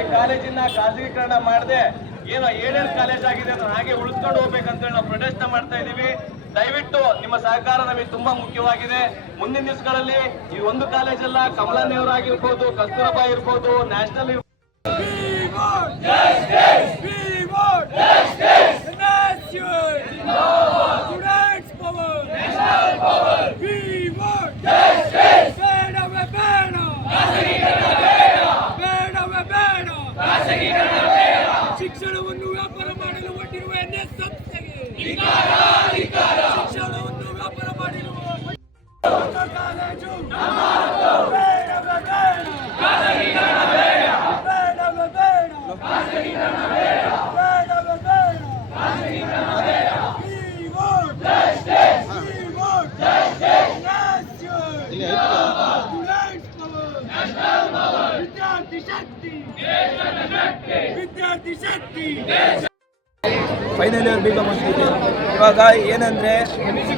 ಕಾಲೇಜಿನ ಖಾಸಗೀಕರಣ ಮಾಡದೆ ಏನೋ ಏನೇನು ಕಾಲೇಜ್ ಆಗಿದೆ ಅದನ್ನ ಹಾಗೆ ಉಳಿಸ್ಕೊಂಡು ಹೋಗ್ಬೇಕಂತೇಳಿ ನಾವು ಪ್ರೊಟೆಸ್ಟ್ ಮಾಡ್ತಾ ಇದ್ದೀವಿ. ದಯವಿಟ್ಟು ನಿಮ್ಮ ಸಹಕಾರ ನಮಗೆ ತುಂಬಾ ಮುಖ್ಯವಾಗಿದೆ. ಮುಂದಿನ ದಿವಸಗಳಲ್ಲಿ ಈ ಒಂದು ಕಾಲೇಜಲ್ಲ ಕಮಲಾ ನೆಹರು ಆಗಿರ್ಬೋದು, ಕಸ್ತೂರಬಾ ಇರ್ಬೋದು. ನ್ಯಾಷನಲ್ ಇರ್ಬೋದು ಶಿಕ್ಷಣವನ್ನು ವ್ಯಾಪಾರ ಮಾಡಲು ಹೊಟ್ಟಿರುವ ಎನ್ಎಸ್ ಸಂಸ್ಥೆಗೆ. ಶಿಕ್ಷಣವನ್ನು ವ್ಯಾಪಾರ ಮಾಡಿರುವ ಕಾಲೇಜು ವಿದ್ಯಾರ್ಥಿ ಶಕ್ತಿ. ಫೈನಲ್ ಇಯರ್ ಬಿ ಮಾಡ್ತಿದ್ದೆ ಇವಾಗ ಏನಂದ್ರೆ,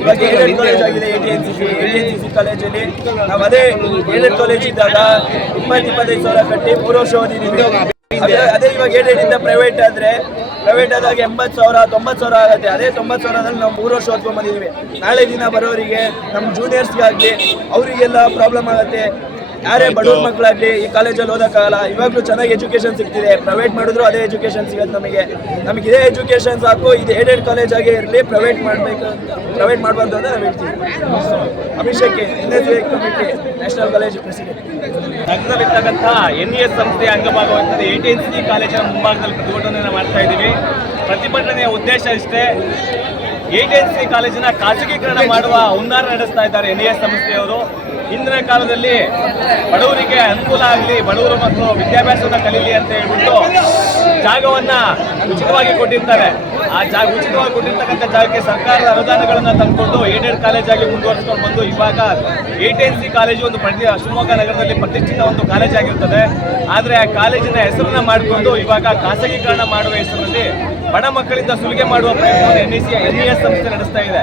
ಇವಾಗ ಏಡೆಡ್ ಕಾಲೇಜ್ ಆಗಿದೆ A T N C C A T N C C ಕಾಲೇಜಲ್ಲಿ ನಾವು ಅದೇ ಏಡೆಡ್ ಕಾಲೇಜ್ ಇದ್ದಾಗ ಇಪ್ಪತ್ತು, ಇಪ್ಪತ್ತೈದು ಸಾವಿರ ಕಟ್ಟಿ ಮೂರು ವರ್ಷ ಓದಿದ್ದೀವಿ ಅದೇ ಇವಾಗ ಏಡೆಡ್ ಇಂದ ಪ್ರೈವೇಟ್ ಆದ್ರೆ ಪ್ರೈವೇಟ್ ಆದಾಗ ಎಂಬತ್ತು ಸಾವಿರ, ತೊಂಬತ್ತು ಸಾವಿರ ಆಗುತ್ತೆ. ಅದೇ ತೊಂಬತ್ತು ಸಾವಿರದಲ್ಲಿ ನಾವು ಮೂರು ವರ್ಷ ಓದ್ಕೊಂಡ್ ಬಂದಿದ್ದೀವಿ ನಾಳೆ ದಿನ ಬರೋರಿಗೆ ನಮ್ಮ ಜೂನಿಯರ್ಸ್ಗಾಗಲಿ ಅವರಿಗೆಲ್ಲ ಪ್ರಾಬ್ಲಮ್ ಆಗುತ್ತೆ. ಯಾರೇ ಬಡವ್ರ ಮಕ್ಕಳಾಗ್ಲಿ ಈ ಕಾಲೇಜಲ್ಲಿ ಓದೋಕ್ಕಾಗಲ್ಲ ಇವಾಗಲೂ ಚೆನ್ನಾಗಿ ಎಜುಕೇಶನ್ ಸಿಗ್ತಿದೆ. ಪ್ರೈವೇಟ್ ಮಾಡಿದ್ರು ಅದೇ ಎಜುಕೇಶನ್ ಸಿಗುತ್ತೆ ನಮಗೆ. ನಮಗೆ ಇದೇ ಎಜುಕೇಶನ್ ಸಾಕು ಇದು ಏಡೆಡ್ ಕಾಲೇಜ್ ಆಗೇ ಇರಲಿ ಪ್ರೈವೇಟ್ ಮಾಡಬೇಕು ಅಂತ ಪ್ರೈವೇಟ್ ಮಾಡಬಾರ್ದು ಅಂತ ನಾವು ಹೇಳ್ತೀವಿ. Abhishek N S committee national college president ನಗರದಲ್ಲಿರ್ತಕ್ಕಂಥ N S ಸಂಸ್ಥೆಯ ಟಿ ಎನ್ ಸಿ ಕಾಲೇಜಿನ ಮುಂಭಾಗದಲ್ಲಿ ಪ್ರತಿಭಟನೆಯನ್ನು ಮಾಡ್ತಾ ಇದ್ದೀವಿ. ಪ್ರತಿಭಟನೆಯ ಉದ್ದೇಶ ಇಷ್ಟೇ. ಎ ಟಿ ಎನ್ ಸಿ ಕಾಲೇಜಿನ ಖಾಸಗೀಕರಣ ಮಾಡುವ ಹುನ್ನಾರ ನಡೆಸ್ತಾ ಇದ್ದಾರೆ ಎನ್ ಎಸ್ ಸಂಸ್ಥೆಯವರು. ಹಿಂದಿನ ಕಾಲದಲ್ಲಿ ಬಡವರಿಗೆ ಅನುಕೂಲ ಆಗಲಿ, ಬಡವರು ಮತ್ತು ವಿದ್ಯಾಭ್ಯಾಸವನ್ನು ಕಲೀಲಿ ಅಂತ ಹೇಳ್ಬಿಟ್ಟು ಜಾಗವನ್ನ ಉಚಿತವಾಗಿ ಕೊಟ್ಟಿರ್ತಾರೆ. ಆ ಜಾಗ ಉಚಿತವಾಗಿ ಕೊಟ್ಟಿರ್ತಕ್ಕಂಥ ಜಾಗಕ್ಕೆ ಸರ್ಕಾರದ ಅನುದಾನಗಳನ್ನು ತಂದುಕೊಂಡು ಏಡೆಡ್ ಕಾಲೇಜ್ ಆಗಿ ಮುಂದುವರಿಸ್ಕೊಂಡು ಬಂದು ಇವಾಗ ಎನ್ ಸಿ ಕಾಲೇಜು ಒಂದು ಪ್ರತಿ ಶಿವಮೊಗ್ಗ ನಗರದಲ್ಲಿ ಪ್ರತಿಷ್ಠಿತ ಒಂದು ಕಾಲೇಜ್ ಆಗಿರ್ತದೆ. ಆದರೆ ಆ ಕಾಲೇಜಿನ ಹೆಸರನ್ನ ಮಾಡಿಕೊಂಡು ಇವಾಗ ಖಾಸಗೀಕರಣ ಮಾಡುವ ಹೆಸರಲ್ಲಿ ಬಡ ಮಕ್ಕಳಿಂದ ಸುಲಿಗೆ ಮಾಡುವ ಪ್ರಯತ್ನವನ್ನು N C N E S ಸಂಸ್ಥೆ ನಡೆಸ್ತಾ ಇದೆ.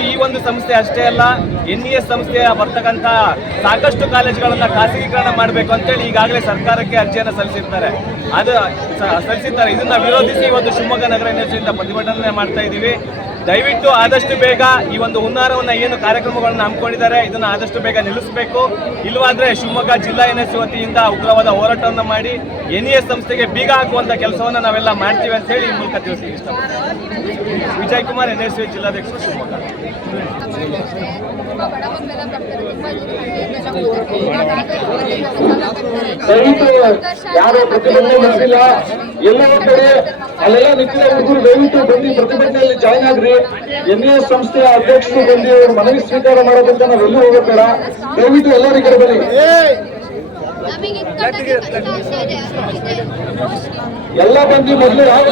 ಇದು ಈ ಒಂದು ಸಂಸ್ಥೆ ಅಷ್ಟೇ ಅಲ್ಲ, ಎನ್ ಇ ಎಸ್ ಸಂಸ್ಥೆಯ ಬರ್ತಕ್ಕಂಥ ಸಾಕಷ್ಟು ಕಾಲೇಜುಗಳನ್ನು ಖಾಸಗೀಕರಣ ಮಾಡಬೇಕು ಅಂತೇಳಿ ಈಗಾಗಲೇ ಸರ್ಕಾರಕ್ಕೆ ಅರ್ಜಿಯನ್ನು ಸಲ್ಲಿಸಿರ್ತಾರೆ. ಅದು ಸಲ್ಲಿಸಿದ್ದಾರೆ ಇದನ್ನು ವಿರೋಧಿಸಿ ಇವತ್ತು ಶಿವಮೊಗ್ಗ ನಗರ ಯೂನಿವರ್ಸಿಟಿಯಿಂದ ಪ್ರತಿಭಟನೆ ಮಾಡ್ತಾ ಇದ್ದೀವಿ ದಯವಿಟ್ಟು ಆದಷ್ಟು ಬೇಗ ಈ ಒಂದು ಹುನ್ನಾರವನ್ನು, ಏನು ಕಾರ್ಯಕ್ರಮಗಳನ್ನು ಹಮ್ಮಿಕೊಂಡಿದ್ದಾರೆ, ಇದನ್ನು ಆದಷ್ಟು ಬೇಗ ನಿಲ್ಲಿಸಬೇಕು. ಇಲ್ಲವಾದ್ರೆ ಶಿವಮೊಗ್ಗ ಜಿಲ್ಲಾ ಎನ್ ಎಸ್ ವತಿಯಿಂದ ಉಗ್ರವಾದ ಹೋರಾಟವನ್ನು ಮಾಡಿ, ಎನ್ ಇ ಎಸ್ ಸಂಸ್ಥೆಗೆ ಬೀಗ ಹಾಕುವಂತ ಕೆಲಸವನ್ನು ನಾವೆಲ್ಲ ಮಾಡ್ತೀವಿ ಅಂತ ಹೇಳಿ ಈ ಮೂಲಕ ತಿಳಿಸಿ Vijay Kumar N S V ಜಿಲ್ಲಾಧ್ಯಕ್ಷರು Shivamogga. ಎಲ್ಲ ಕಡೆ ಅಲ್ಲೆಲ್ಲ ನಿಂತಿರೋ ಹುಡುಗರು ದಯವಿಟ್ಟು ಬಂದು ಪ್ರತಿಭಟನೆಯಲ್ಲಿ ಜಾಯ್ನ್ ಆಗ್ರಿ. ಎನ್ ಎಸ್ ಸಂಸ್ಥೆಯ ಅಧ್ಯಕ್ಷರು ಬಂದು ಅವ್ರ ಮನವಿ ಸ್ವೀಕಾರ ಮಾಡೋದಂತ ನಾವು ಎಲ್ಲೂ ಹೋಗಬೇಡ ದಯವಿಟ್ಟು ಎಲ್ಲರೂ ಈ ಕಡೆ ಬನ್ನಿ. ಎಲ್ಲ ಬಂದು ಮೊದಲು ಯಾವ